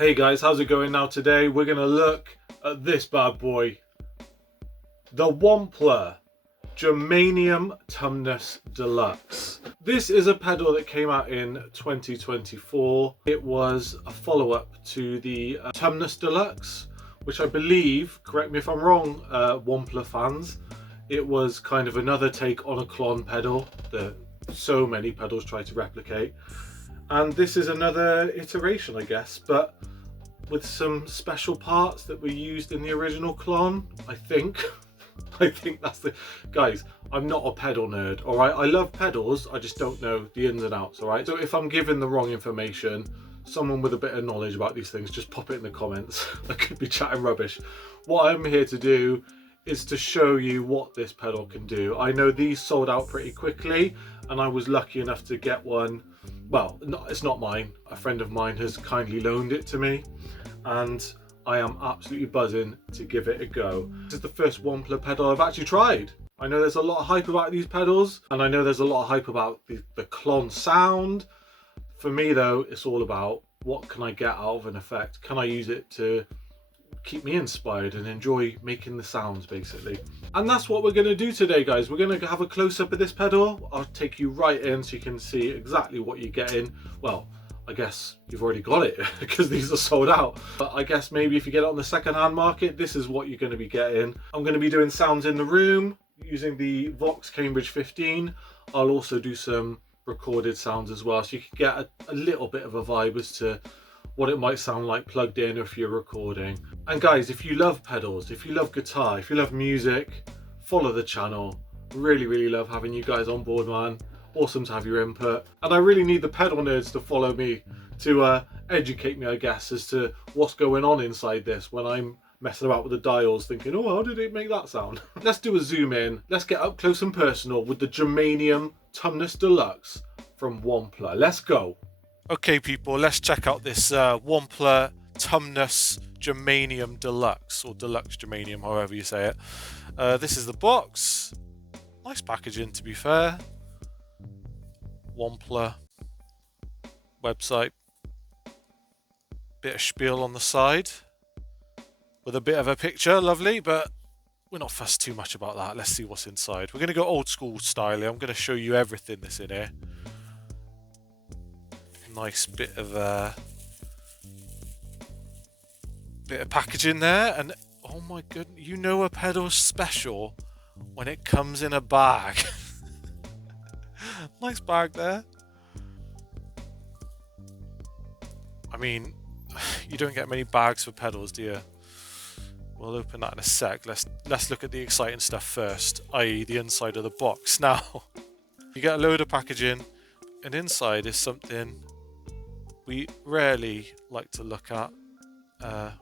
Hey guys, how's it going now? Today we're going to look at this bad boy, the Wampler Germanium Tumnus Deluxe. This is a pedal that came out in 2024. It was a follow-up to the Tumnus Deluxe, which I believe, correct me if I'm wrong, Wampler fans, it was kind of another take on a Klon pedal that so many pedals try to replicate. And this is another iteration, I guess, but with some special parts that were used in the original Klon, I think. I think that's the... Guys, I'm not a pedal nerd, alright? I love pedals, I just don't know the ins and outs, alright? So if I'm giving the wrong information, someone with a bit of knowledge about these things, just pop it in the comments. I could be chatting rubbish. What I'm here to do is to show you what this pedal can do. I know these sold out pretty quickly, and I was lucky enough to get one. Well, it's not mine. A friend of mine has kindly loaned it to me, and I am absolutely buzzing to give it a go. This is the first Wampler pedal I've actually tried. I know there's a lot of hype about these pedals, and I know there's a lot of hype about the Klon sound. For me though, it's all about what can I get out of an effect? Can I use it to keep me inspired and enjoy making the sounds, basically? And that's what we're going to do today, guys. We're going to have a close-up of this pedal. I'll take you right in so you can see exactly what you're getting. Well, I guess you've already got it because these are sold out, but I guess maybe if you get it on the second-hand market, this is what you're going to be getting. I'm going to be doing sounds in the room using the Vox Cambridge 15. I'll also do some recorded sounds as well, so you can get a little bit of a vibe as to what it might sound like plugged in or if you're recording. And guys, if you love pedals, if you love guitar, if you love music, follow the channel. Really love having you guys on board, man. Awesome to have your input, and I really need the pedal nerds to follow me to educate me, I guess, as to what's going on inside this when I'm messing about with the dials thinking, oh, how did it make that sound? Let's do a zoom in. Let's get up close and personal with the Germanium Tumnus Deluxe from Wampler. Let's go. Okay people, let's check out this Wampler Tumnus Germanium Deluxe, or Deluxe Germanium, however you say it. This is the box. Nice packaging, to be fair. Wampler website, bit of spiel on the side with a bit of a picture, lovely, but we're not fussed too much about that. Let's see what's inside. We're going to go old school style. I'm going to show you everything that's in here. Nice bit of packaging there, and oh my goodness, you know a pedal's special when it comes in a bag. Nice bag there. I mean, you don't get many bags for pedals, do you? We'll open that in a sec. Let's look at the exciting stuff first, i.e. the inside of the box. Now, you get a load of packaging, and inside is something we rarely like to look at,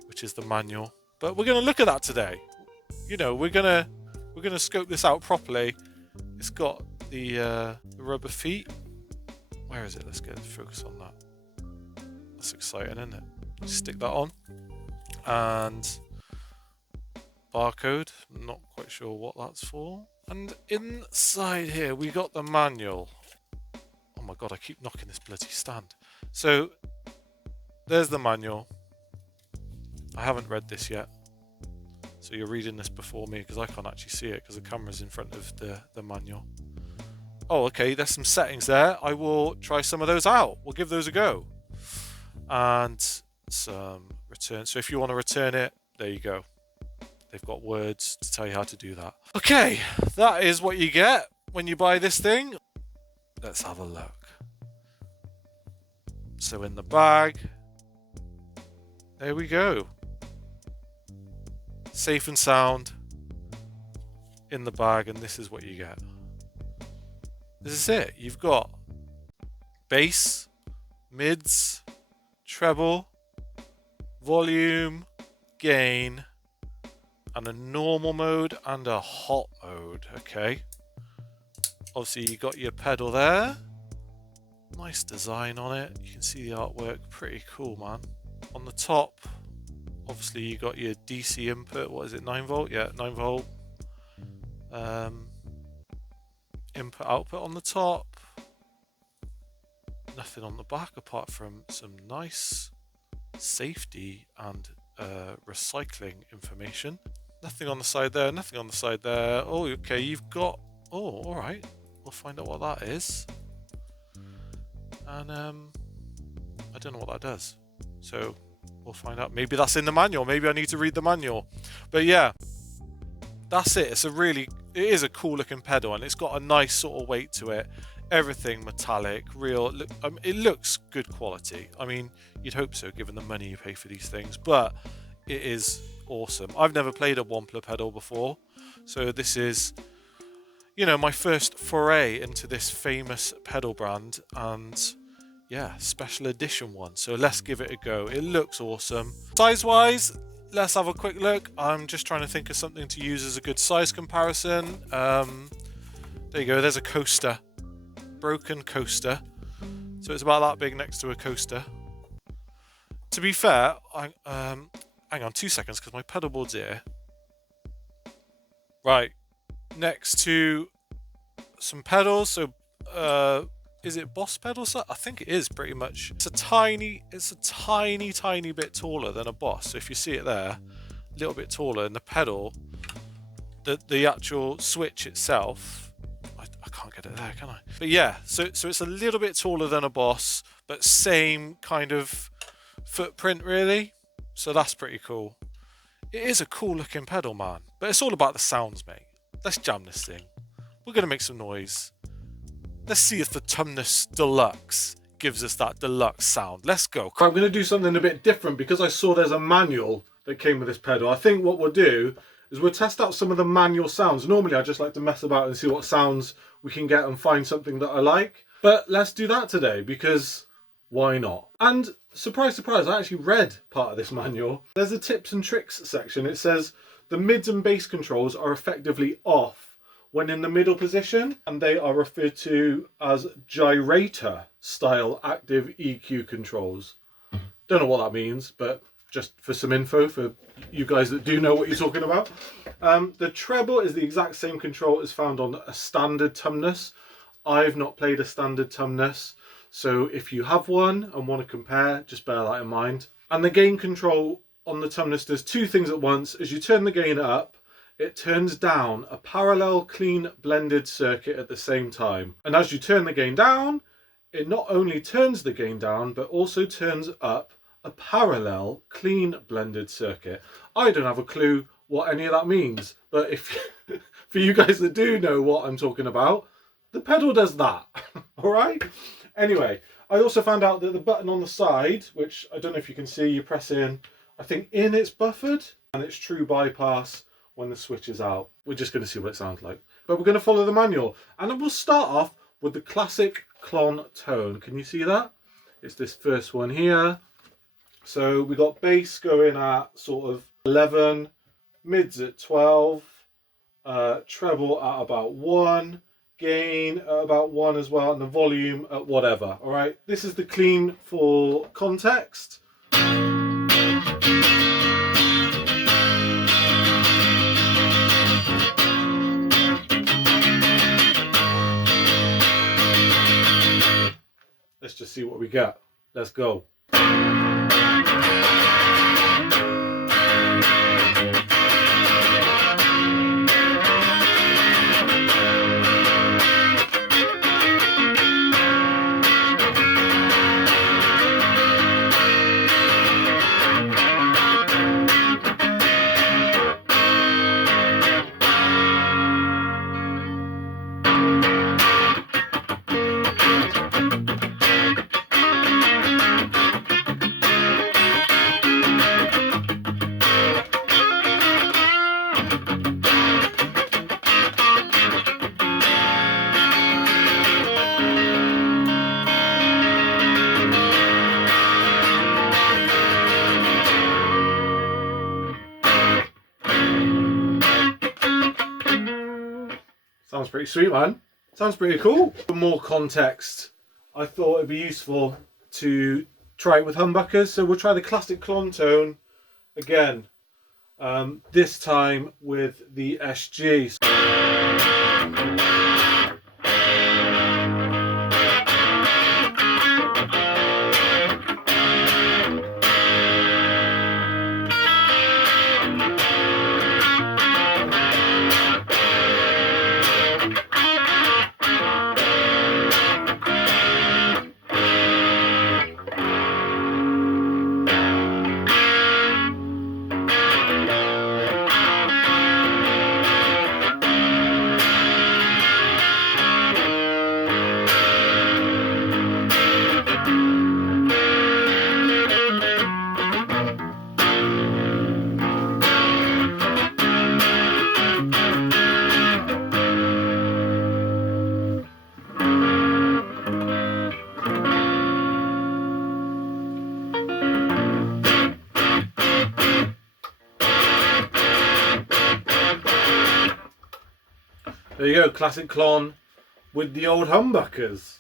which is the manual. But we're going to look at that today. You know, we're gonna scope this out properly. It's got the rubber feet. Where is it? Let's get a focus on that. That's exciting, isn't it? Stick that on. And barcode. Not quite sure what that's for. And inside here we got the manual. Oh my god, I keep knocking this bloody stand. So there's the manual. I haven't read this yet, so you're reading this before me because I can't actually see it because the camera's in front of the manual. Oh, okay, there's some settings there. I will try some of those out. We'll give those a go. And some return. So if you want to return it, there you go. They've got words to tell you how to do that. Okay, that is what you get when you buy this thing. Let's have a look. So in the bag, there we go. Safe and sound in the bag, and this is what you get. This is it. You've got bass, mids, treble, volume, gain, and a normal mode and a hot mode. Okay. Obviously, you got your pedal there. Nice design on it. You can see the artwork. Pretty cool, man. On the top, obviously, you got your DC input. What is it? 9 volt? Yeah, 9 volt. Input output on the top. Nothing on the back apart from some nice safety and recycling information. Nothing on the side there, nothing on the side there. Oh, okay, you've got... Oh, alright. We'll find out what that is. And I don't know what that does. So we'll find out. Maybe that's in the manual. Maybe I need to read the manual. But yeah, that's it. It is a cool looking pedal, and it's got a nice sort of weight to it. Everything metallic, real. It looks good quality. I mean, you'd hope so given the money you pay for these things, but it is awesome. I've never played a Wampler pedal before, so this is, you know, my first foray into this famous pedal brand, and yeah, special edition one. So let's give it a go. It looks awesome. Size wise, let's have a quick look. I'm just trying to think of something to use as a good size comparison. There you go. There's a coaster, broken coaster. So it's about that big next to a coaster. To be fair, hang on 2 seconds because my pedal board's here. Right, next to some pedals. So is it Boss pedals? I think it is pretty much. It's a tiny bit taller than a Boss. So if you see it there, a little bit taller, and the pedal, the actual switch itself, I can't get it there, can I? But yeah, so it's a little bit taller than a Boss, but same kind of footprint really. So that's pretty cool. It is a cool looking pedal, man. But it's all about the sounds, mate. Let's jam this thing. We're gonna make some noise. Let's see if the Tumnus Deluxe gives us that deluxe sound. Let's go. I'm going to do something a bit different because I saw there's a manual that came with this pedal. I think what we'll do is we'll test out some of the manual sounds. Normally I just like to mess about and see what sounds we can get and find something that I like. But let's do that today because why not? And surprise, surprise, I actually read part of this manual. There's a tips and tricks section. It says the mids and bass controls are effectively off when in the middle position, and they are referred to as gyrator style active EQ controls. Don't know what that means, but just for some info for you guys that do know what you're talking about. The treble is the exact same control as found on a standard Tumnus. I've not played a standard Tumnus, so if you have one and want to compare, just bear that in mind. And the gain control on the Tumnus does two things at once. As you turn the gain up, it turns down a parallel clean blended circuit at the same time. And as you turn the gain down, it not only turns the gain down, but also turns up a parallel clean blended circuit. I don't have a clue what any of that means, but if for you guys that do know what I'm talking about, the pedal does that. All right. Anyway, I also found out that the button on the side, which I don't know if you can see, you press in, I think in it's buffered and it's true bypass when the switch is out. We're just going to see what it sounds like. But we're going to follow the manual. And then we'll start off with the classic Klon tone. Can you see that? It's this first one here. So we got bass going at sort of 11, mids at 12, treble at about 1, gain at about 1 as well, and the volume at whatever. All right, this is the clean for context. Let's just see what we get. Let's go. Sounds pretty sweet, man. Sounds pretty cool. For more context, I thought it'd be useful to try it with humbuckers. So we'll try the classic Klon tone again, this time with the SG. There you go, classic Klon with the old humbuckers.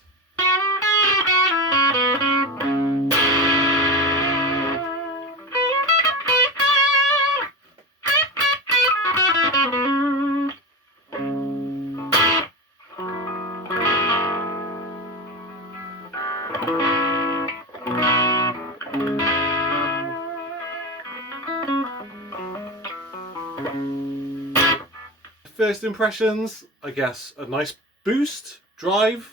First impressions, I guess a nice boost, drive.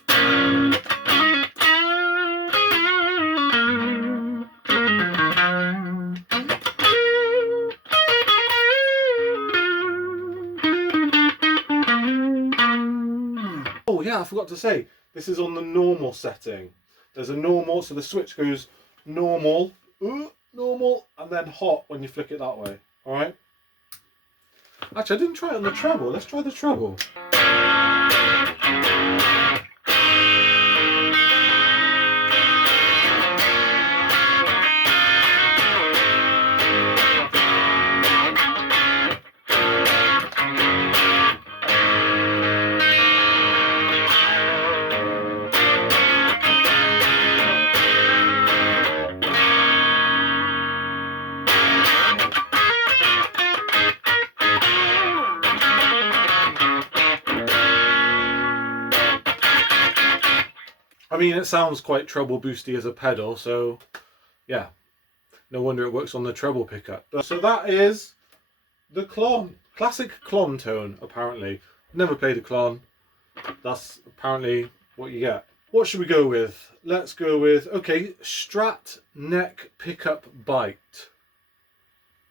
Oh yeah, I forgot to say, this is on the normal setting. There's a normal, so the switch goes normal, normal, and then hot when you flick it that way, alright? Actually, I didn't try it on the treble. Let's try the treble. I mean, it sounds quite treble boosty as a pedal, so yeah, no wonder it works on the treble pickup. So that is the Klon. Classic Klon tone, apparently. Never played a Klon. That's apparently what you get. What should we go with? Let's go with, okay, Strat neck pickup bite.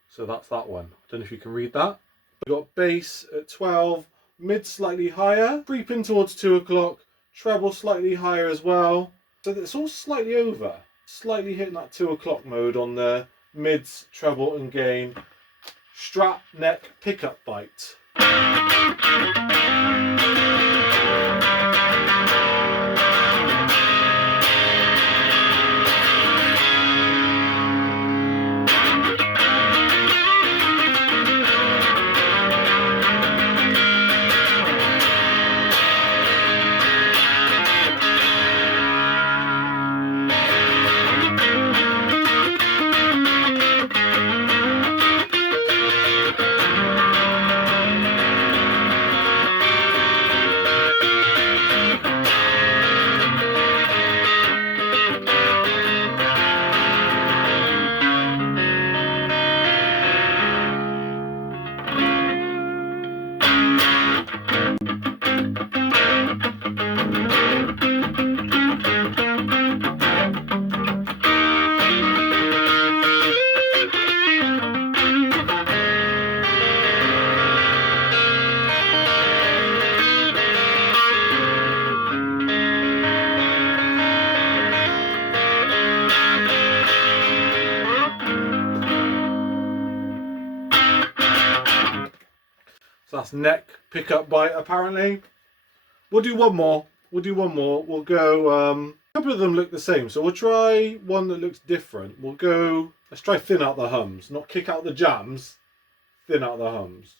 So that's that one. I don't know if you can read that. We've got bass at 12, mid slightly higher, creeping towards 2 o'clock. Treble slightly higher as well. So it's all slightly over. Slightly hitting that 2 o'clock mode on the mids, treble and gain. Strat neck pickup bite. So that's neck pickup bite apparently. We'll do one more. We'll go, a couple of them look the same. So we'll try one that looks different. We'll go, let's try thin out the hums. Not kick out the jams, thin out the hums.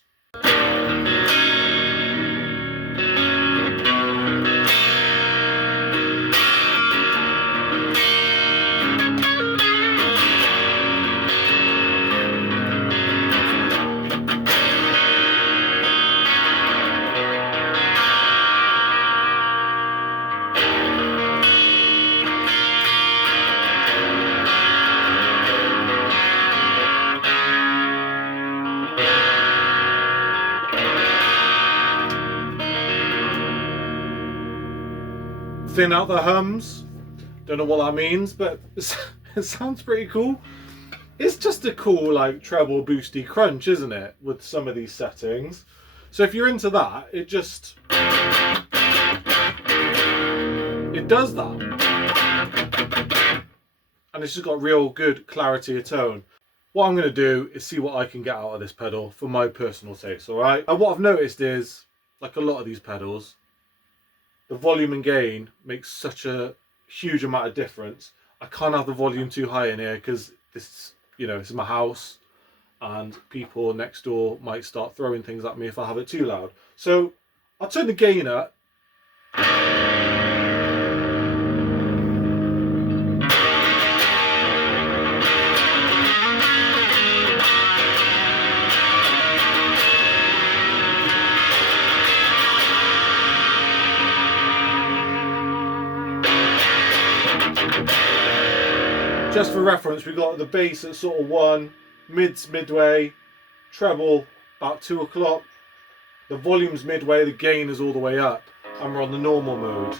Thin out the hums. Don't know what that means, but it sounds pretty cool. It's just a cool like treble boosty crunch, isn't it? With some of these settings. So if you're into that, it does that. And it's just got real good clarity of tone. What I'm going to do is see what I can get out of this pedal for my personal taste, alright? And what I've noticed is, like a lot of these pedals, the volume and gain makes such a huge amount of difference. I can't have the volume too high in here because this, you know, this is my house and people next door might start throwing things at me if I have it too loud. So I'll turn the gain up. Just for reference, we've got the bass at sort of 1, mid's midway, treble about 2 o'clock, the volume's midway, the gain is all the way up, and we're on the normal mode.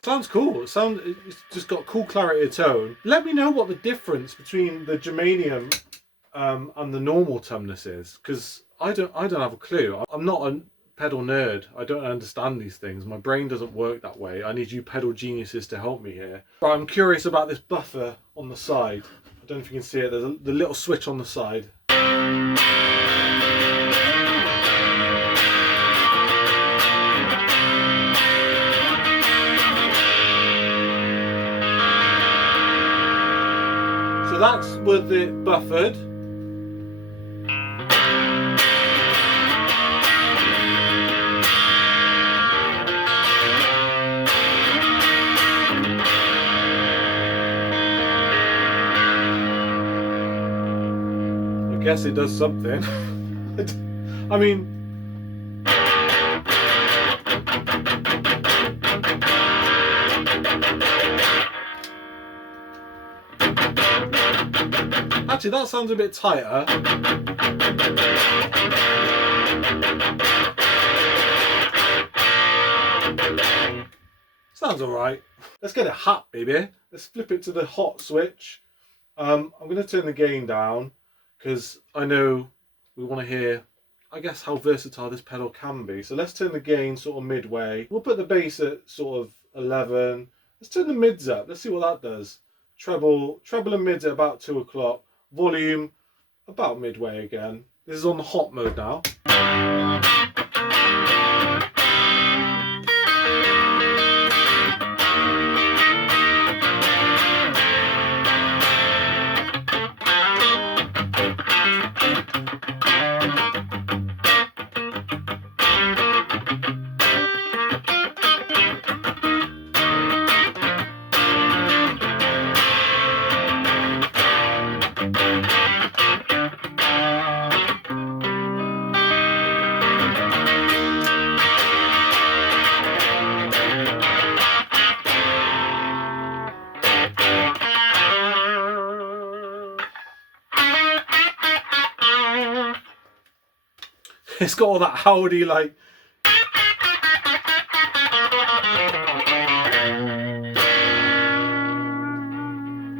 Sounds cool. It's just got cool clarity of tone. Let me know what the difference between the Germanium and the normal Tumnus is, because I don't have a clue. I'm not a pedal nerd. I don't understand these things. My brain doesn't work that way. I need you pedal geniuses to help me here. But I'm curious about this buffer on the side. I don't know if you can see it. There's the little switch on the side. So that's with it buffered. I guess it does something. I mean, actually, that sounds a bit tighter. Sounds alright. Let's get it hot, baby. Let's flip it to the hot switch. I'm going to turn the gain down because I know we want to hear, I guess, how versatile this pedal can be. So let's turn the gain sort of midway. We'll put the bass at sort of 11. Let's turn the mids up. Let's see what that does. Treble and mids at about 2 o'clock. Volume about midway again. This is on the hot mode now. It's got all that howdy, like,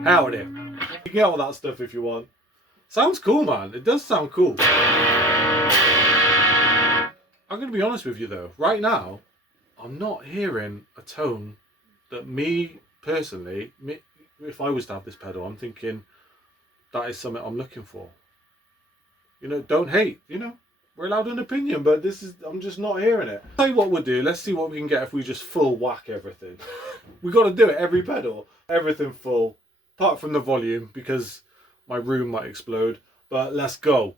howdy. You can get all that stuff if you want. Sounds cool, man. It does sound cool. I'm going to be honest with you though. Right now, I'm not hearing a tone that me personally, if I was to have this pedal, I'm thinking that is something I'm looking for. You know, don't hate, you know. We're allowed an opinion, but I'm just not hearing it. Tell you what we'll do, let's see what we can get if we just full whack everything. We've got to do it, every pedal, everything full, apart from the volume, because my room might explode, but let's go.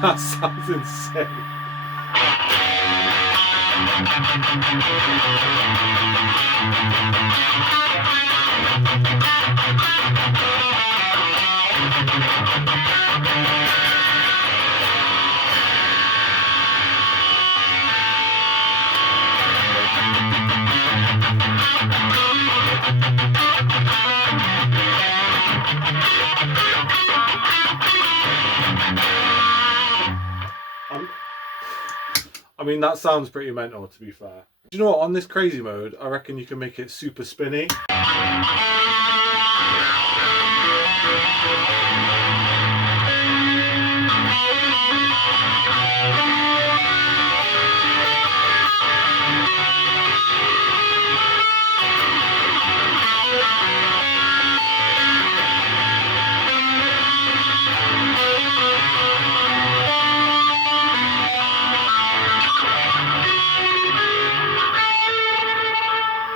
That sounds insane. I mean, that sounds pretty mental, to be fair. Do you know what? On this crazy mode, I reckon you can make it super spinny.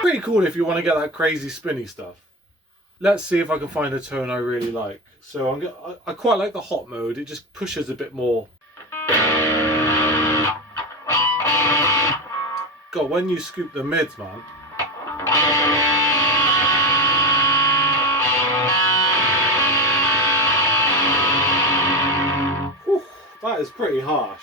Pretty cool if you want to get that crazy spinny stuff. Let's see if I can find a tone I really like. So I quite like the hot mode. It just pushes a bit more. God, when you scoop the mids, man. Whew, that is pretty harsh.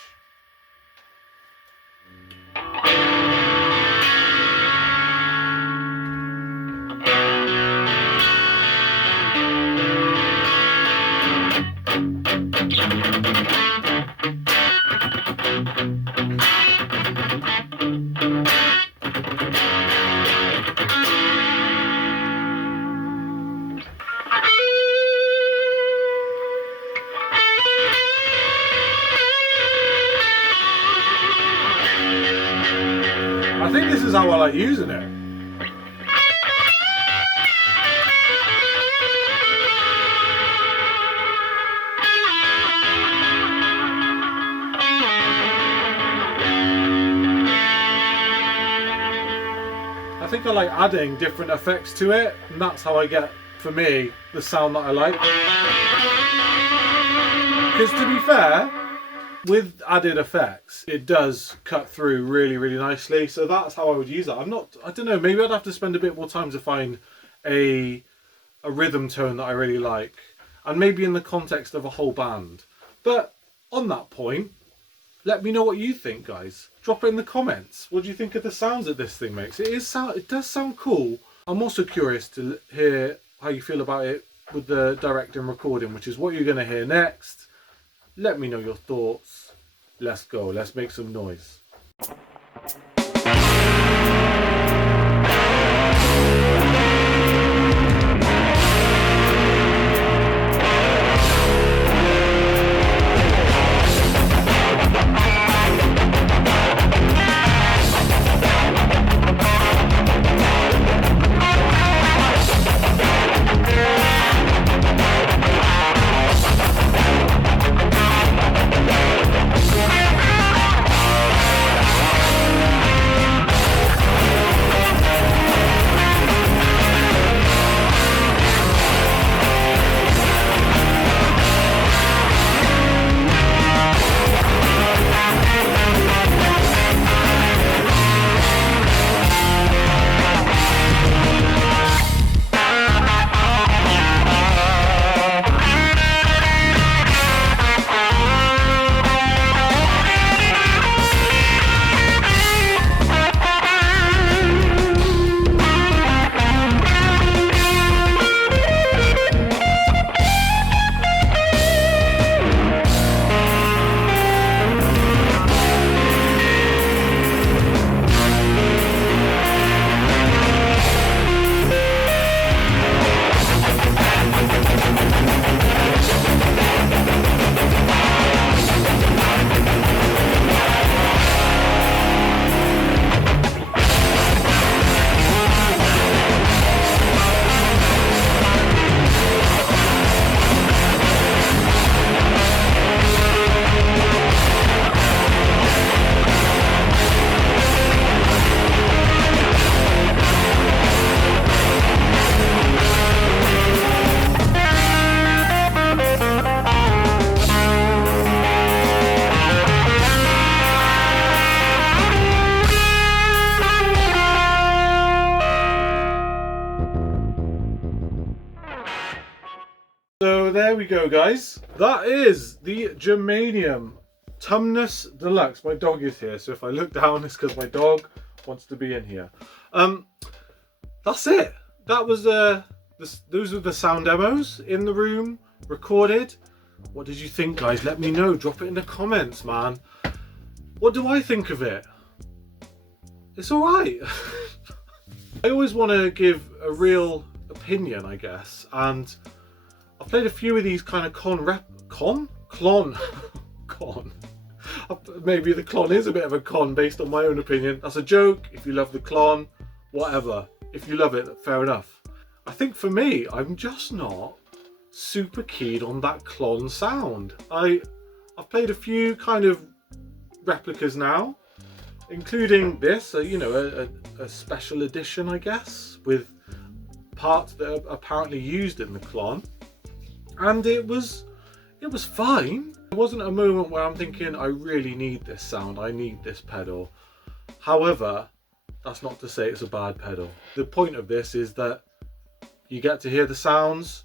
I think this is how I like using it. I think I like adding different effects to it, and that's how I get, for me, the sound that I like. Because to be fair, with added effects, it does cut through really, really nicely. So that's how I would use that. I don't know, maybe I'd have to spend a bit more time to find a rhythm tone that I really like. And maybe in the context of a whole band. But on that point, let me know what you think, guys. Drop it in the comments. What do you think of the sounds that this thing makes? It does sound cool. I'm also curious to hear how you feel about it with the direct and recording, which is what you're going to hear next. Let me know your thoughts. Let's go. Let's make some noise. So there we go, guys. That is the Germanium Tumnus Deluxe. My dog is here, so if I look down, it's because my dog wants to be in here. That's it. That was those were the sound demos in the room, recorded. What did you think, guys? Let me know. Drop it in the comments, man. What do I think of it? It's all right. I always want to give a real opinion, I guess, and I've played a few of these kind of Klon. Maybe the Klon is a bit of a con based on my own opinion. That's a joke. If you love the Klon, whatever. If you love it, fair enough. I think for me, I'm just not super keen on that Klon sound. I've played a few kind of replicas now, including this, you know, a special edition, I guess, with parts that are apparently used in the Klon, and it was fine. There wasn't a moment where I'm thinking I really need this sound, I need this pedal. However, that's not to say it's a bad pedal. The point of this is that you get to hear the sounds,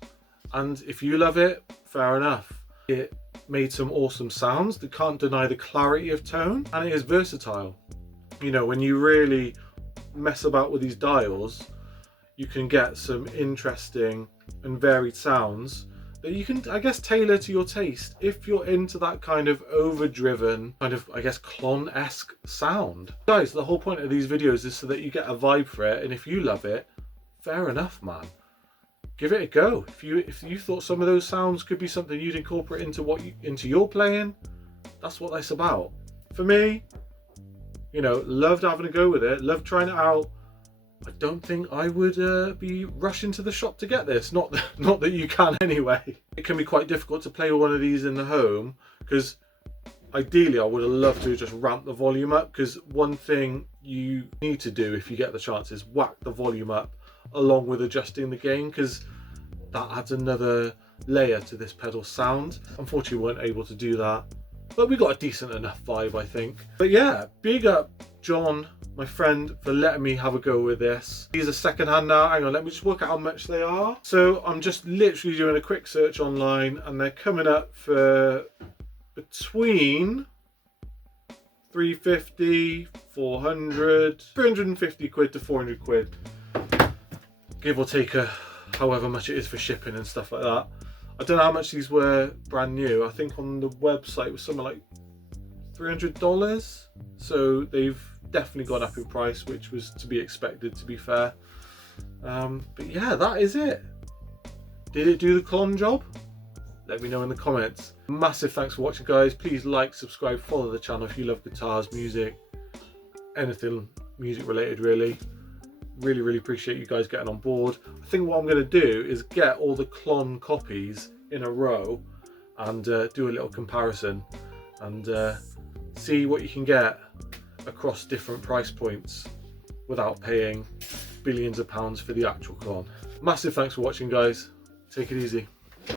and if you love it, fair enough. It made some awesome sounds. They can't deny the clarity of tone, and it is versatile. You know, when you really mess about with these dials, you can get some interesting and varied sounds that you can, I guess, tailor to your taste if you're into that kind of overdriven, kind of, I guess, Klon-esque sound. Guys, the whole point of these videos is so that you get a vibe for it, and if you love it, fair enough, man. Give it a go. If you thought some of those sounds could be something you'd incorporate into your playing, that's what that's about. For me, you know, loved having a go with it, loved trying it out. I don't think I would be rushing to the shop to get this. Not that you can anyway. It can be quite difficult to play one of these in the home, because ideally I would have loved to just ramp the volume up, because one thing you need to do if you get the chance is whack the volume up along with adjusting the gain, because that adds another layer to this pedal sound. Unfortunately, we weren't able to do that, but we got a decent enough vibe, I think. But yeah, big up John, my friend, for letting me have a go with this. These are second hand now. Hang on, let me just work out how much they are. So I'm just literally doing a quick search online, and they're coming up for between 350, 400, 350 quid to 400 quid. Give or take however much it is for shipping and stuff like that. I don't know how much these were brand new. I think on the website it was something like $300. So they've definitely gone up in price, which was to be expected, to be fair. But yeah, that is it. Did it do the Klon job? Let me know in the comments. Massive thanks for watching, guys. Please like, subscribe, follow the channel if you love guitars, music, anything music related, really. Really appreciate you guys getting on board. I think what I'm going to do is get all the Klon copies in a row and do a little comparison and see what you can get across different price points without paying billions of pounds for the actual Klon. Massive thanks for watching, guys. Take it easy.